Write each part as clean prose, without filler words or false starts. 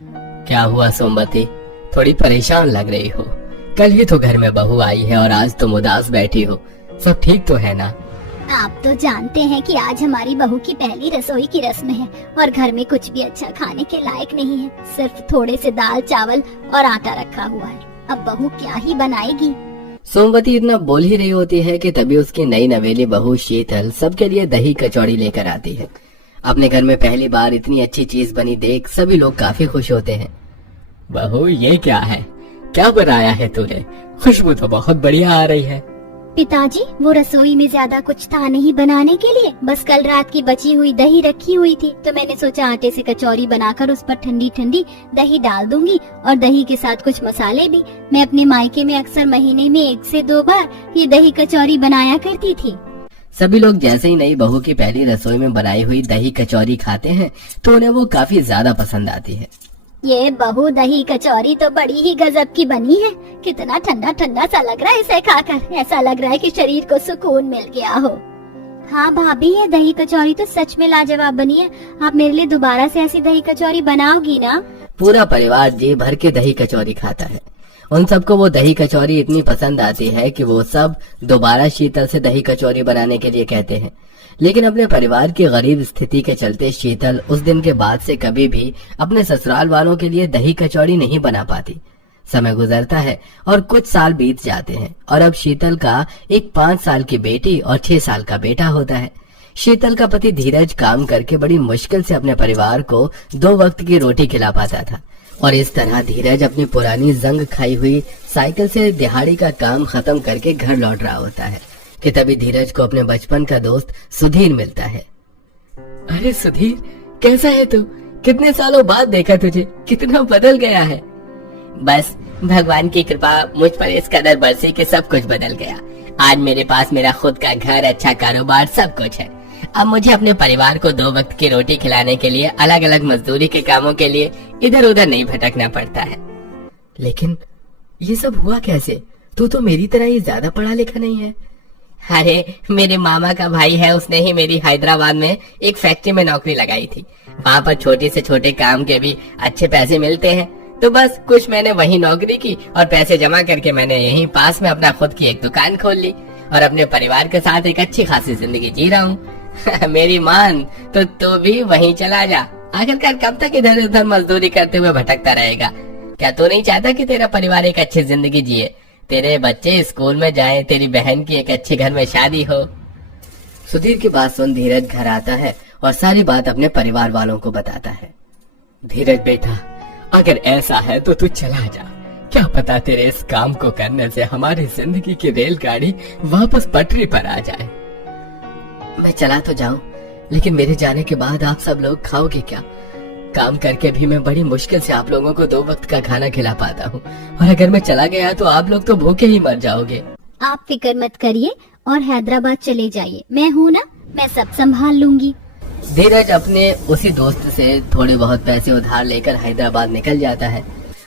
क्या हुआ सोमवती, थोड़ी परेशान लग रही हो? कल ही तो घर में बहू आई है और आज तुम उदास बैठी हो। सब ठीक तो है ना? आप तो जानते हैं कि आज हमारी बहू की पहली रसोई की रस्म है और घर में कुछ भी अच्छा खाने के लायक नहीं है। सिर्फ थोड़े से दाल चावल और आटा रखा हुआ है। अब बहू क्या ही बनाएगी। सोमवती इतना बोल ही रही होती है कि तभी उसकी नई नवेली बहू शीतल सबके लिए दही कचौड़ी लेकर आती है। अपने घर में पहली बार इतनी अच्छी चीज बनी देख सभी लोग काफी खुश होते हैं। बहू ये क्या है, क्या बनाया है तूने? खुशबू तो बहुत बढ़िया आ रही है। पिताजी, वो रसोई में ज्यादा कुछ था नहीं बनाने के लिए, बस कल रात की बची हुई दही रखी हुई थी तो मैंने सोचा आटे से कचौरी बनाकर उस पर ठंडी ठंडी दही डाल दूंगी और दही के साथ कुछ मसाले भी। मैं अपने मायके में अक्सर महीने में 1 से 2 बार ये दही कचौरी बनाया करती थी। सभी लोग जैसे ही नई बहू की पहली रसोई में बनाई हुई दही कचौरी खाते हैं तो उन्हें वो काफी ज्यादा पसंद आती है। ये बहू दही कचौरी तो बड़ी ही गजब की बनी है। कितना ठंडा ठंडा सा लग रहा है इसे खाकर। ऐसा लग रहा है कि शरीर को सुकून मिल गया हो। हाँ भाभी, ये दही कचौरी तो सच में लाजवाब बनी है। आप मेरे लिए दोबारा से ऐसी दही कचौरी बनाओगी ना? पूरा परिवार जी भर के दही कचौरी खाता है। उन सबको वो दही कचौरी इतनी पसंद आती है कि वो सब दोबारा शीतल से दही कचौरी बनाने के लिए कहते हैं। लेकिन अपने परिवार की गरीब स्थिति के चलते शीतल उस दिन के बाद से कभी भी अपने ससुराल वालों के लिए दही कचौड़ी नहीं बना पाती। समय गुजरता है और कुछ साल बीत जाते हैं और अब शीतल का एक 5 साल की बेटी और 6 साल का बेटा होता है। शीतल का पति धीरज काम करके बड़ी मुश्किल से अपने परिवार को 2 वक्त की रोटी खिला पाता था और इस तरह धीरज अपनी पुरानी जंग खाई हुई साइकिल से दिहाड़ी का काम खत्म करके घर लौट रहा होता है कि तभी धीरज को अपने बचपन का दोस्त सुधीर मिलता है। अरे सुधीर, कैसा है तू? कितने सालों बाद देखा तुझे, कितना बदल गया है। बस भगवान की कृपा मुझ पर इस कदर बरसी कि सब कुछ बदल गया। आज मेरे पास मेरा खुद का घर, अच्छा कारोबार, सब कुछ है। अब मुझे अपने परिवार को 2 वक्त की रोटी खिलाने के लिए अलग अलग मजदूरी के कामों के लिए इधर उधर नहीं भटकना पड़ता है। लेकिन ये सब हुआ कैसे? तू तो मेरी तरह ही ज्यादा पढ़ा लिखा नहीं है। अरे मेरे मामा का भाई है, उसने ही मेरी हैदराबाद में एक फैक्ट्री में नौकरी लगाई थी। वहाँ पर छोटे से छोटे काम के भी अच्छे पैसे मिलते हैं, तो बस कुछ मैंने वही नौकरी की और पैसे जमा करके मैंने यहीं पास में अपना खुद की एक दुकान खोल ली और अपने परिवार के साथ एक अच्छी खासी जिंदगी जी रहा हूँ। मेरी मान तो तू भी वहीं चला जा। आखिरकार कब तक इधर उधर मजदूरी करते हुए भटकता रहेगा? क्या तू नहीं चाहता कि तेरा परिवार एक अच्छी जिंदगी जिए, तेरे बच्चे स्कूल में जाएं, तेरी बहन की एक अच्छे घर में शादी हो? सुधीर की बात सुन धीरज घर आता है और सारी बात अपने परिवार वालों को बताता है। धीरज बेटा, अगर ऐसा है तो तू चला जा। क्या पता तेरे इस काम को करने से हमारी जिंदगी की रेलगाड़ी वापस पटरी पर आ जाए। मैं चला तो जाऊं, लेकिन मेरे जाने के बाद आप सब लोग खाओगे क्या? काम करके भी मैं बड़ी मुश्किल से आप लोगों को 2 वक्त का खाना खिला पाता हूँ और अगर मैं चला गया तो आप लोग तो भूखे ही मर जाओगे। आप फिक्र मत करिए और हैदराबाद चले जाइए, मैं हूँ ना, मैं सब संभाल लूंगी। धीरज अपने उसी दोस्त से थोड़े बहुत पैसे उधार लेकर हैदराबाद निकल जाता है।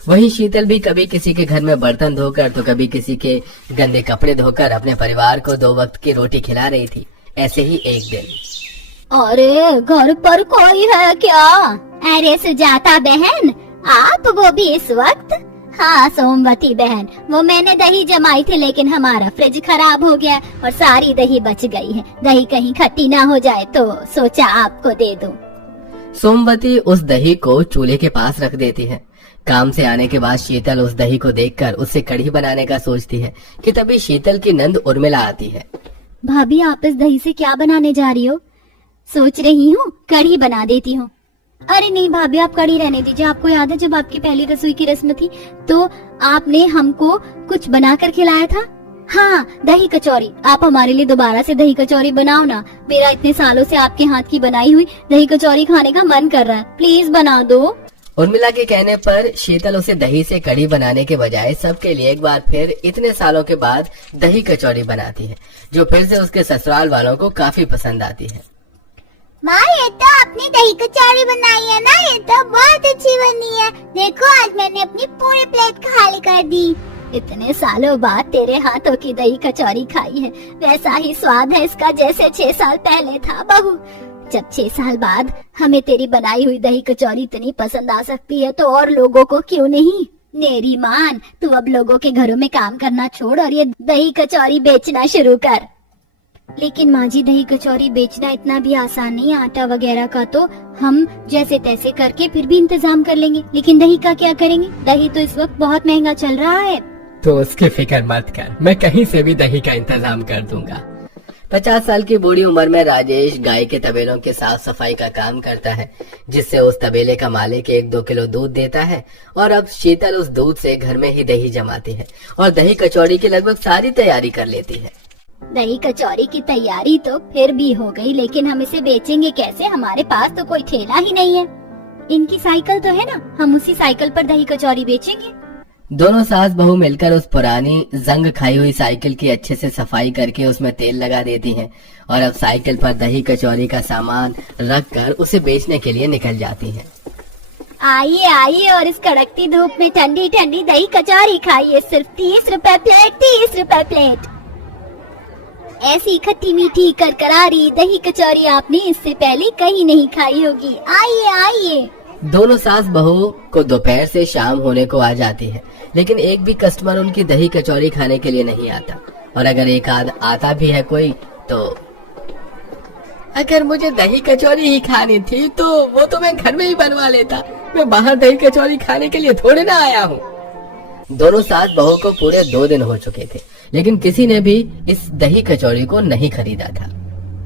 वहीं शीतल भी कभी किसी के घर में बर्तन धोकर तो कभी किसी के गंदे कपड़े धोकर अपने परिवार को 2 वक्त की रोटी खिला रही थी। ऐसे ही एक दिन, अरे घर पर कोई है क्या? अरे सुजाता बहन, आप वो भी इस वक्त? हाँ सोमवती बहन, वो मैंने दही जमाई थी लेकिन हमारा फ्रिज खराब हो गया और सारी दही बच गई है। दही कहीं खट्टी ना हो जाए तो सोचा आपको दे दूं। सोमवती उस दही को चूल्हे के पास रख देती है। काम से आने के बाद शीतल उस दही को देखकर उससे कढ़ी बनाने का सोचती है कि तभी शीतल की नंद उर्मिला आती है। भाभी, आप इस दही से क्या बनाने जा रही हो? सोच रही हूँ कढ़ी बना देती हूँ। अरे नहीं भाभी, आप कढ़ी रहने दीजिए। आपको याद है जब आपकी पहली रसोई की रस्म थी तो आपने हमको कुछ बनाकर खिलाया था? हाँ, दही कचौरी। आप हमारे लिए दोबारा से दही कचौरी बनाओ ना। मेरा इतने सालों से आपके हाथ की बनाई हुई दही कचौरी खाने का मन कर रहा है, प्लीज बना दो। उर्मिला के कहने पर शीतल उसे दही से कढ़ी बनाने के बजाय सबके लिए एक बार फिर इतने सालों के बाद दही कचौरी बनाती है, जो फिर से उसके ससुराल वालों को काफी पसंद आती है। माँ, ये तो आपने दही कचौरी बनाई है ना, ये तो बहुत अच्छी बनी है। देखो आज मैंने अपनी पूरी प्लेट खाली कर दी। इतने सालों बाद तेरे हाथों की दही कचौरी खाई है, वैसा ही स्वाद है इसका जैसे 6 साल पहले था। बहू, जब 6 साल बाद हमें तेरी बनाई हुई दही कचौरी इतनी पसंद आ सकती है तो और लोगों को क्यों नहीं। मेरी मान, तू अब लोगों के घरों में काम करना छोड़ और ये दही कचौरी बेचना शुरू कर। लेकिन माँ जी, दही कचौरी बेचना इतना भी आसान नहीं। आटा वगैरह का तो हम जैसे तैसे करके फिर भी इंतजाम कर लेंगे, लेकिन दही का क्या करेंगे? दही तो इस वक्त बहुत महंगा चल रहा है। तो उसकी फिक्र मत कर, मैं कहीं से भी दही का इंतजाम कर दूंगा। 50 साल की बूढ़ी उम्र में राजेश गाय के तबेलों के साफ सफाई का काम करता है, जिससे उस तबेले का मालिक 1-2 किलो दूध देता है। और अब शीतल उस दूध से घर में ही दही जमाती है और दही कचौड़ी की लगभग सारी तैयारी कर लेती है। दही कचौरी की तैयारी तो फिर भी हो गई, लेकिन हम इसे बेचेंगे कैसे? हमारे पास तो कोई ठेला ही नहीं है। इनकी साइकिल तो है ना, हम उसी साइकिल पर दही कचौरी बेचेंगे। दोनों सास बहू मिलकर उस पुरानी जंग खाई हुई साइकिल की अच्छे से सफाई करके उसमें तेल लगा देती हैं और अब साइकिल पर दही कचौरी का सामान रखकर उसे बेचने के लिए निकल जाती हैं। आइए आइए और इस कड़कती धूप में ठंडी ठंडी दही कचौरी खाइए। सिर्फ 30 रुपए प्लेट, 30 रुपए प्लेट। ऐसी खट्टी मीठी करकरारी दही कचौरी आपने इससे पहले कहीं नहीं खाई होगी। आइए आइए। दोनों सास बहू को दोपहर से शाम होने को आ जाती है, लेकिन एक भी कस्टमर उनकी दही कचौरी खाने के लिए नहीं आता। और अगर एक आध आता भी है कोई तो अगर मुझे दही कचौरी ही खानी थी तो वो तो मैं घर में ही बनवा लेता, मैं बाहर दही कचौरी खाने के लिए थोड़े ना आया हूँ। दोनों सास बहू को पूरे 2 दिन हो चुके थे, लेकिन किसी ने भी इस दही कचौरी को नहीं खरीदा था।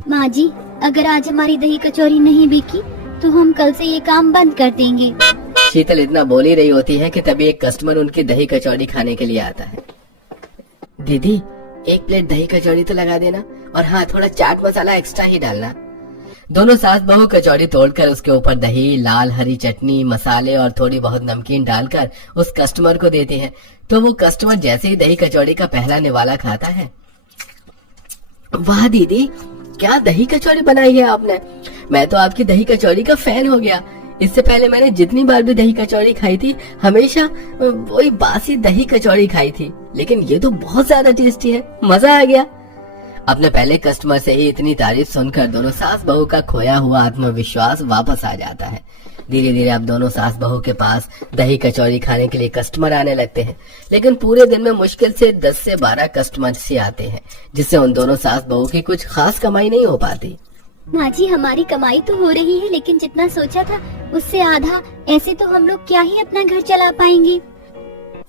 माँ जी, अगर आज हमारी दही कचौरी नहीं बिकी तो हम कल से ये काम बंद कर देंगे। शीतल इतना बोल ही रही होती है कि तभी एक कस्टमर उनकी दही कचौरी खाने के लिए आता है। दीदी, 1 प्लेट दही कचौरी तो लगा देना, और हाँ, थोड़ा चाट मसाला एक्स्ट्रा ही डालना। दोनों सास बहू कचौरी तोड़कर उसके ऊपर दही, लाल हरी चटनी, मसाले और थोड़ी बहुत नमकीन डालकर उस कस्टमर को देती हैं। तो वो कस्टमर जैसे ही दही कचौरी का पहला निवाला खाता है, वाह दीदी, क्या दही कचौरी बनाई है आपने, मैं तो आपकी दही कचौरी का फैन हो गया। इससे पहले मैंने जितनी बार भी दही कचौरी खाई थी हमेशा वही बासी दही कचौरी खाई थी, लेकिन ये तो बहुत ज्यादा टेस्टी है, मजा आ गया। अपने पहले कस्टमर से ही इतनी तारीफ सुनकर दोनों सास बहू का खोया हुआ आत्मविश्वास वापस आ जाता है। धीरे धीरे अब दोनों सास बहू के पास दही कचौरी खाने के लिए कस्टमर आने लगते हैं, लेकिन पूरे दिन में मुश्किल से 10 से 12 कस्टमर से आते हैं, जिससे उन दोनों सास बहू की कुछ खास कमाई नहीं हो पाती। माँ जी, हमारी कमाई तो हो रही है, लेकिन जितना सोचा था उससे आधा। ऐसे तो हम लोग क्या ही अपना घर चला पाएंगे।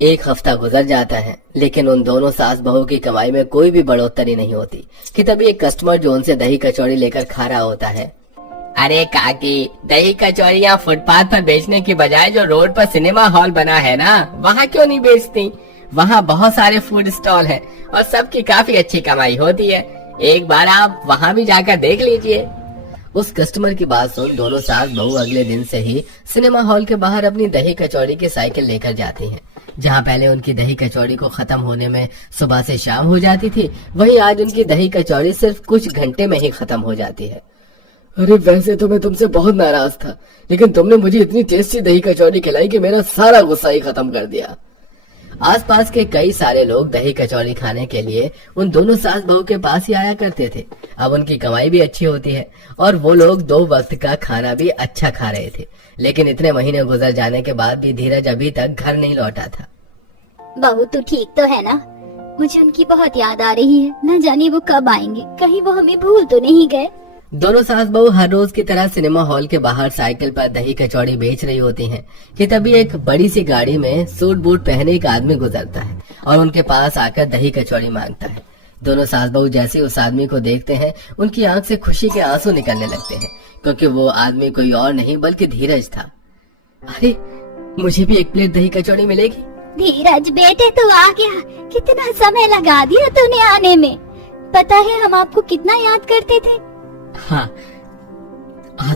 1 हफ्ता गुजर जाता है, लेकिन उन दोनों सास बहू की कमाई में कोई भी बढ़ोतरी नहीं होती कि तभी एक कस्टमर जो उनसे दही कचौरी लेकर खा रहा होता है। अरे काकी, दही कचौरी यहाँ फुटपाथ पर बेचने की बजाय जो रोड पर सिनेमा हॉल बना है ना, वहाँ क्यों नहीं बेचती? वहाँ बहुत सारे फूड स्टॉल हैं और सबकी काफी अच्छी कमाई होती है। एक बार आप वहाँ भी जाकर देख लीजिए। उस कस्टमर की बात सुन दोनों सास बहू अगले दिन से ही सिनेमा हॉल के बाहर अपनी दही कचौरी की साइकिल लेकर जाती हैं। जहाँ पहले उनकी दही कचौरी को खत्म होने में सुबह से शाम हो जाती थी, वहीं आज उनकी दही कचौरी सिर्फ कुछ घंटे में ही खत्म हो जाती है। अरे वैसे तो मैं तुमसे बहुत नाराज था, लेकिन तुमने मुझे इतनी टेस्टी दही कचौरी खिलाई कि मेरा सारा गुस्सा ही खत्म कर दिया। आसपास के कई सारे लोग दही कचौरी खाने के लिए उन दोनों सास बहू के पास ही आया करते थे। अब उनकी कमाई भी अच्छी होती है और वो लोग 2 वक्त का खाना भी अच्छा खा रहे थे, लेकिन इतने महीने गुजर जाने के बाद भी धीरज अभी तक घर नहीं लौटा था। बहू तू ठीक तो है ना? मुझे उनकी बहुत याद आ रही है, न जाने वो कब आएंगे, कहीं वो हमें भूल तो नहीं गए। दोनों सास बहू हर रोज की तरह सिनेमा हॉल के बाहर साइकिल पर दही कचौड़ी बेच रही होती हैं कि तभी एक बड़ी सी गाड़ी में सूट बूट पहने एक आदमी गुजरता है और उनके पास आकर दही कचौड़ी मांगता है। दोनों सास बहू जैसे उस आदमी को देखते हैं, उनकी आंख से खुशी के आंसू निकलने लगते हैं, क्योंकि वो आदमी कोई और नहीं बल्कि धीरज था। अरे, मुझे भी 1 प्लेट दही कचौड़ी मिलेगी? धीरज बेटे, तू आ गया। कितना समय लगा दिया तूने आने में। पता है हम आपको कितना याद करते थे। हाँ,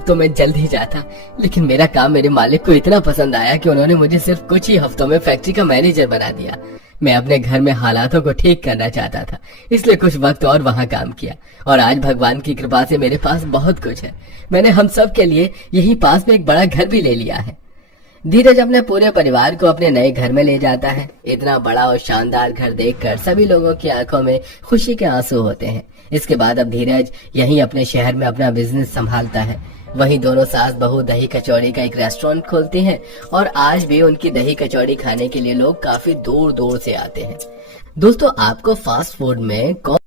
तो मैं जल्द ही जाता, लेकिन मेरा काम मेरे मालिक को इतना पसंद आया कि उन्होंने मुझे सिर्फ कुछ ही हफ्तों में फैक्ट्री का मैनेजर बना दिया। मैं अपने घर में हालातों को ठीक करना चाहता था, इसलिए कुछ वक्त और वहाँ काम किया, और आज भगवान की कृपा से मेरे पास बहुत कुछ है। मैंने हम सब के लिए यही पास में एक बड़ा घर भी ले लिया है। धीरज अपने पूरे परिवार को अपने नए घर में ले जाता है। इतना बड़ा और शानदार घर देखकर सभी लोगों की आंखों में खुशी के आंसू होते हैं। इसके बाद अब धीरज यहीं अपने शहर में अपना बिजनेस संभालता है। वहीं दोनों सास बहू दही कचौड़ी का एक रेस्टोरेंट खोलते हैं और आज भी उनकी दही कचौड़ी खाने के लिए लोग काफी दूर दूर से आते हैं। दोस्तों, आपको फास्ट फूड में कौन